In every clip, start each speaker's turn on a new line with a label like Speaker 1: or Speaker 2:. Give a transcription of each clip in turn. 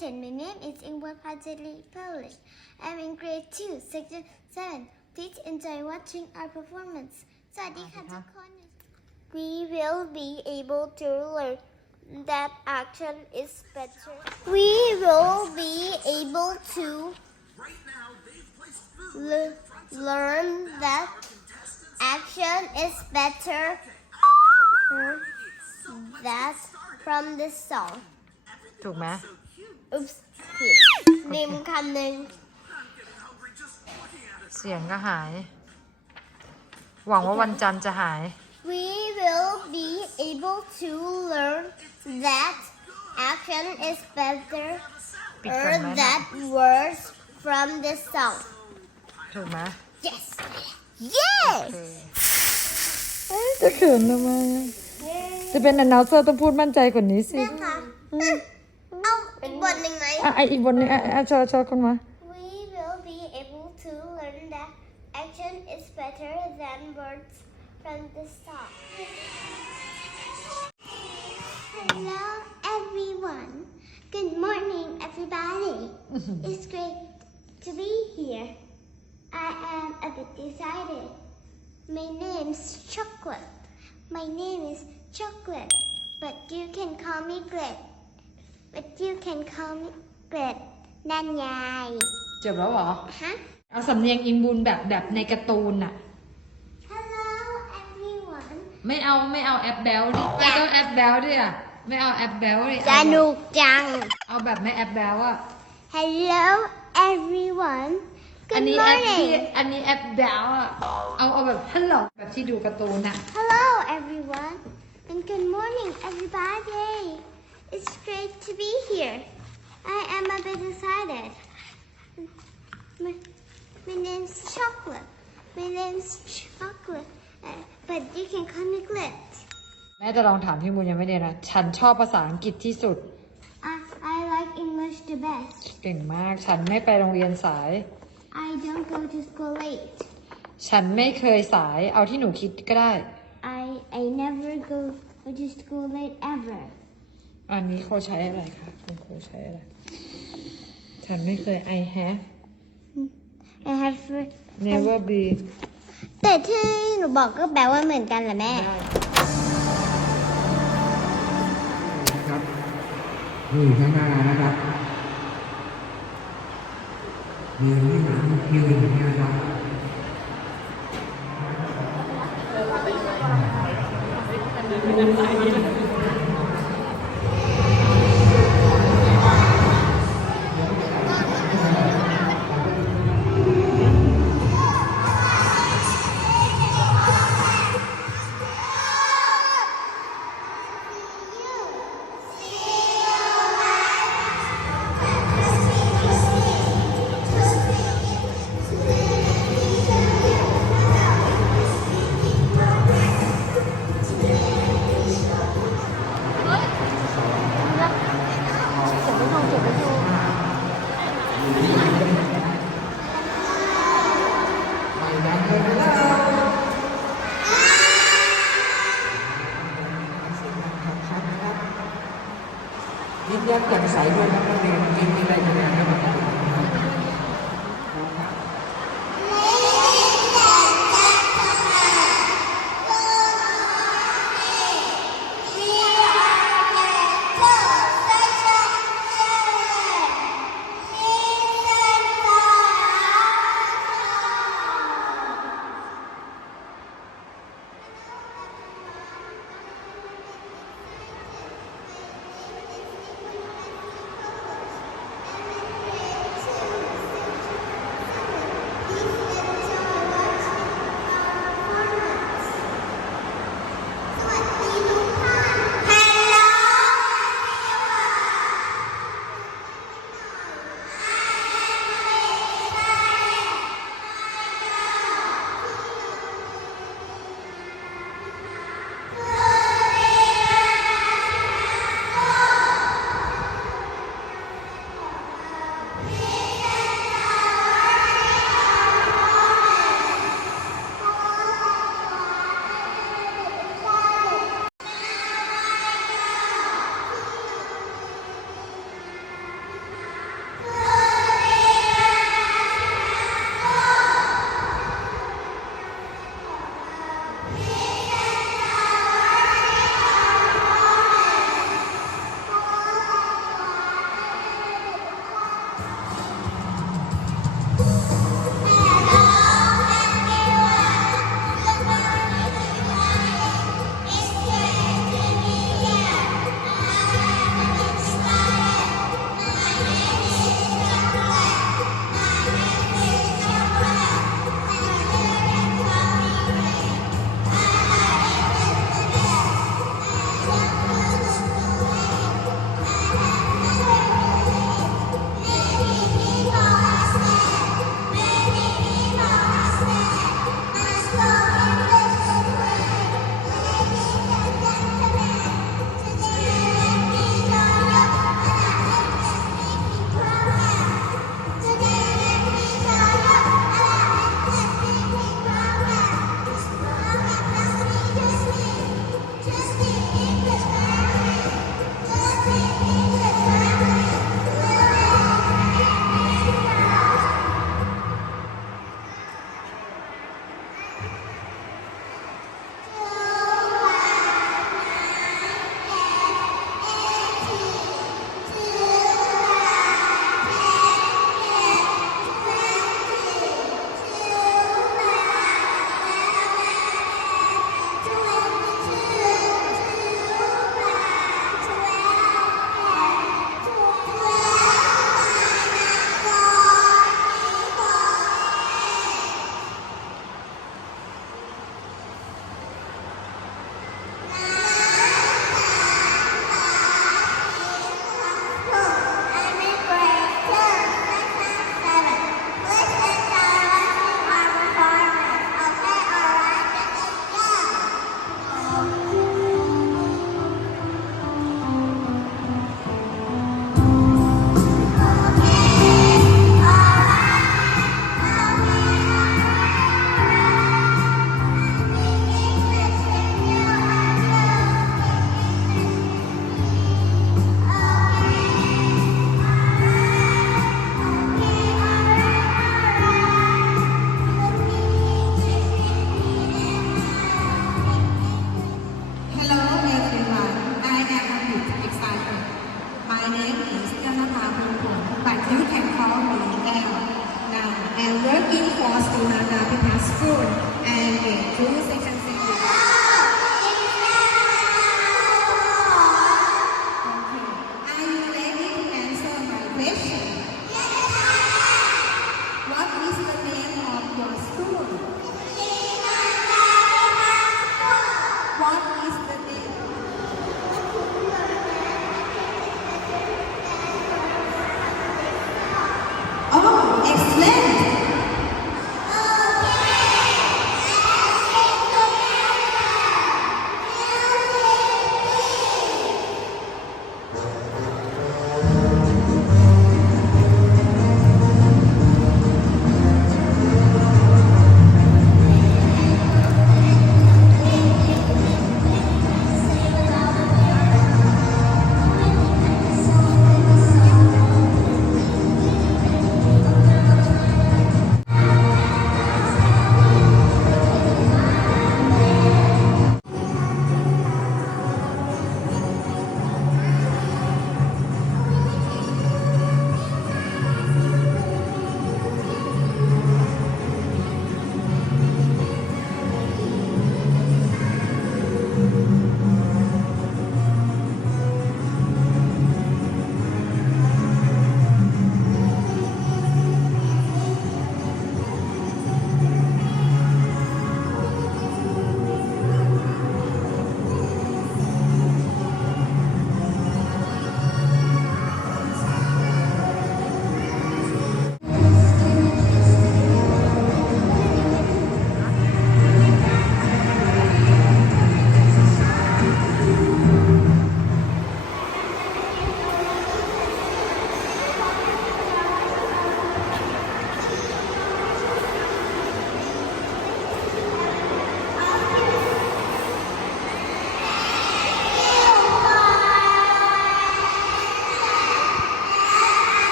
Speaker 1: 10. My name is Ingrid Padley Polish. I'm in grade 2, section 7. Please enjoy watching our performance. สวัสดีค่ะทุกคน We will be able to learn that action is better. We will be able to le- learn that action is better that from the song.
Speaker 2: ถูกไหม
Speaker 1: Oops, ผิดนิมคำหนึ่ง
Speaker 2: เสียงก็หาย หวังว่าวันจันทร์จะหาย
Speaker 1: We will be able to learn that action is better
Speaker 2: ปิดก่อนไหม
Speaker 1: or that words from the song.
Speaker 2: ถูกไหม
Speaker 1: Yes. Yes.
Speaker 2: จะเขินทำไมจะเป็นอนาวเซอร์ต้องพูดมั่นใจกว่านี้สิ
Speaker 1: แม่คะ เอาอีกบทหนึ่งไหม
Speaker 2: อ่ะไอะอีกบนหนึงอ่ะอ่ะชอชอคนมา
Speaker 1: We will be able to learn that action is better than words from the song. Hello, everyone. Good morning, everybody. it's great to be here. I am a bit excited. My name's Chocolate. My name is Chocolate, but you can call me Glit. But you can call me Glit. นั่นไง
Speaker 2: จบแล้วเหรอ
Speaker 1: ฮะ
Speaker 2: เอาสำเนียงอิงบุญแบบแบบในการ์ตูนอะ
Speaker 1: Hello, everyone.
Speaker 2: ไม่เอาไม่เอาแอปแบลดิไม่ต้องแอปแบลดิอะไม่เอาแอปแบลดิ
Speaker 1: ส
Speaker 2: เอาแบบ
Speaker 1: นุกจัง
Speaker 2: เอาแบบไม่แอปแบลอะ
Speaker 1: Hello, everyone.
Speaker 2: อั
Speaker 1: Good
Speaker 2: นี้แอปที่
Speaker 1: morning.
Speaker 2: อันนี้แอปแบลอะเอาเอาแบบฮัลโหลแบบที่ดูการ์ตูนอะ
Speaker 1: Hello, everyone. And good morning, everybody. It's great to be here. I am a bit excited. My, my name's Chocolate. My name's Chocolate. Uh, but you can call me Glit.
Speaker 2: แม่จะลองถามพี่บุญยังไม่ได้นะ ฉันชอบภาษาอังกฤษที่สุด
Speaker 1: I, I like English the best.
Speaker 2: เก่งมาก ฉันไม่ไปโรงเรียนสาย
Speaker 1: I don't go to school late.
Speaker 2: ฉันไม่เคยสาย เอาที่หนูคิดก็ได้
Speaker 1: I, I never go to school late ever.
Speaker 2: อันนี้เขาใช้อะไรคะคุณครูใช้อะไร ฉันไม่เคย I have
Speaker 1: I have
Speaker 2: never be
Speaker 1: แต่ที่หนูบอกก็แปลว่าเหมือนกันแหละแม่
Speaker 3: นะครับนี่ข้างหน้านะครับยืนที่หลังยืนนะครับ
Speaker 1: เ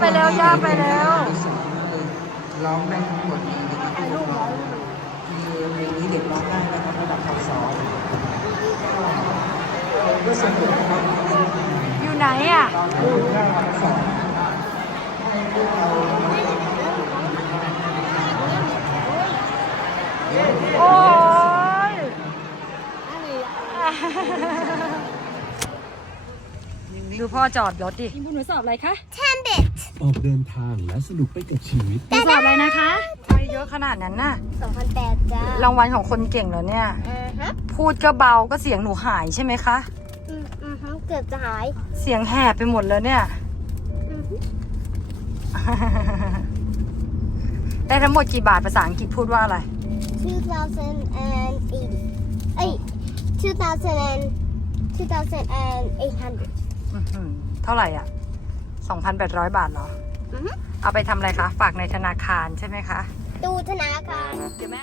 Speaker 1: ไป
Speaker 4: แล้วย่าไปแล้ว
Speaker 3: ร้องได้ทั้งหมดนี้นะครับผู้ปกครองคือเพลงนี้เด็กร้องได้นะครับระดับป .2 ก็สนุกนะครับ
Speaker 4: อยู่ไหนอะ
Speaker 3: พูดแค่ป .2
Speaker 4: โอ้ยดูพ่อจอดรถดิ
Speaker 2: บุญหนูสอบอะไรคะ
Speaker 1: 10 bit
Speaker 5: ออกเดินทางและสนุกไปกับชีวิต
Speaker 2: หนูสอบอะไรนะคะ
Speaker 4: ไปเยอะขนาดนั้นน่ะ
Speaker 1: 2008จ้ารา
Speaker 4: งวัลของคนเก่งเหรอเนี่ย
Speaker 1: อือฮะ
Speaker 4: พูดก็เบาก็เสียงหนูหายใช่ไหมคะ
Speaker 1: อืมอือฮะเกือบจะหาย
Speaker 4: เสียงแหบไปหมดแล้วเนี่ย
Speaker 1: อือฮึ
Speaker 4: ได้ทั้งหมดกี่บาทภาษาอังกฤษพูดว่าอะไร
Speaker 1: 2080เอ้ย2000 and 2800
Speaker 4: อื้อหือเท่าไหร่อะ 2,800 บาทเหรอ
Speaker 1: อือฮึ
Speaker 4: เอาไปทำอะไรคะ ฝากในธนาคารใช่ไหมคะ
Speaker 1: ดูธนาคาร
Speaker 4: เดี๋ยวแม่